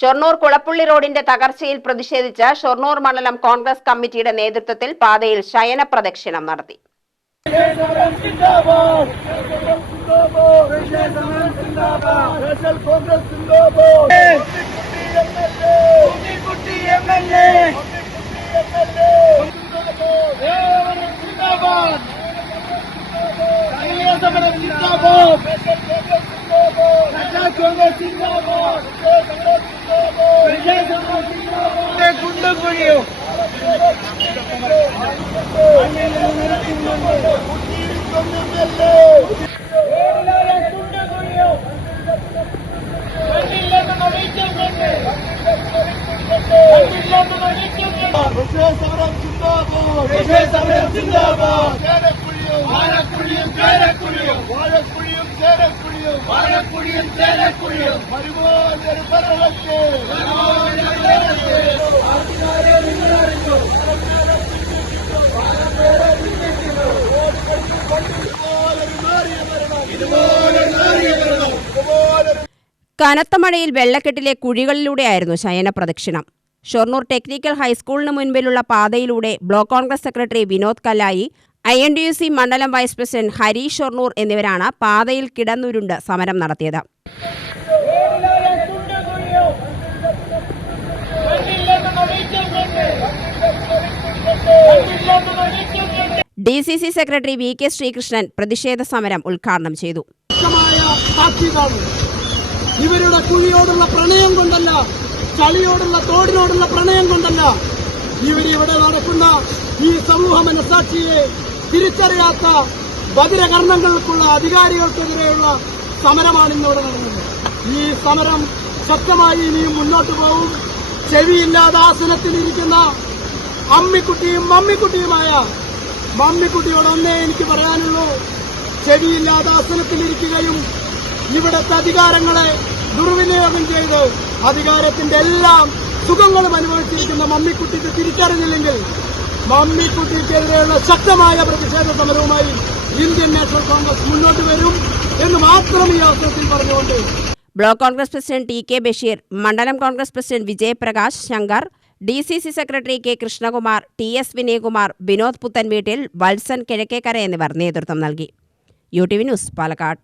ഷൊർണൂർ കുളപ്പുള്ളി റോഡിന്റെ തകർച്ചയിൽ പ്രതിഷേധിച്ച് ഷൊർണൂർ മണ്ഡലം കോൺഗ്രസ് കമ്മിറ്റിയുടെ നേതൃത്വത്തിൽ പാതയിൽ ശയന പ്രദക്ഷിണം നടത്തി. കുണ്ടുകുഴിയും വാഴക്കുഴിയും ചേരക്കുഴിയും വാഴക്കുഴിയും ചേരക്കുഴിയും വാഴക്കുഴിയും ചേരക്കുഴിയും കനത്ത മഴയിൽ വെള്ളക്കെട്ടിലെ കുഴികളിലൂടെയായിരുന്നു ശയന പ്രദക്ഷിണം. ഷൊർണൂർ ടെക്നിക്കൽ ഹൈസ്കൂളിന് മുൻപിലുള്ള പാതയിലൂടെ block Congress secretary Vinod Kallayi I N D U C മണ്ഡലം വൈസ് പ്രസിഡന്റ് ഹരീഷ് ഷൊർണൂർ എന്നിവരാണ് പാതയിൽ കിടന്നുരുണ്ട് സമരം നടത്തിയത്. D C C secretary V K Sreekrishnan പ്രതിഷേധ സമരം ഉദ്ഘാടനം ചെയ്തു. ഇവരുടെ കുഴിയോടുള്ള പ്രണയം കൊണ്ടല്ല ചളിയോടുള്ള തോടിനോടുള്ള പ്രണയം കൊണ്ടല്ല ഇവരിവിടെ നടക്കുന്ന ഈ സമൂഹ മനസാക്ഷിയെ തിരിച്ചറിയാത്ത ബദിരകർണങ്ങൾക്കുള്ള അധികാരികൾക്കെതിരെയുള്ള സമരമാണ് ഇന്നിവിടെ നടന്നത്. ഈ സമരം ശക്തമായി ഇനിയും മുന്നോട്ട് പോകും ചെവിയില്ലാതെ ആസനത്തിലിരിക്കുന്ന അമ്മിക്കുട്ടിയും മമ്മിക്കുട്ടിയുമായ മമ്മിക്കുട്ടിയോട് ഒന്നേ എനിക്ക് പറയാനുള്ളൂ ചെവിയില്ലാതെ ആസനത്തിലിരിക്കുകയും ഇവിടുത്തെ അധികാരങ്ങളെ ദുർവിനിയോഗം ചെയ്ത് അധികാരത്തിന്റെ എല്ലാം സുഖങ്ങളും അനുഭവിച്ചിരിക്കുന്ന മമ്മിക്കുട്ടിക്ക് തിരിച്ചറിഞ്ഞില്ലെങ്കിൽ മമ്മിക്കുട്ടിക്കെതിരെയുള്ള ശക്തമായ പ്രതിഷേധ സമരവുമായി ഇന്ത്യൻ നാഷണൽ കോൺഗ്രസ് മുന്നോട്ട് വരും എന്ന് മാത്രം ഈ അവസരത്തിൽ പറഞ്ഞുകൊണ്ട് block Congress president T K Basheer മണ്ഡലം Congress president Vijayaprakash Shankar D C C secretary K Krishnakumar T S Vinayakumar Vinod Puthenveettil Valsan Kizhakkekkara എന്നിവർ നേതൃത്വം നൽകി. U T V news Palakkad.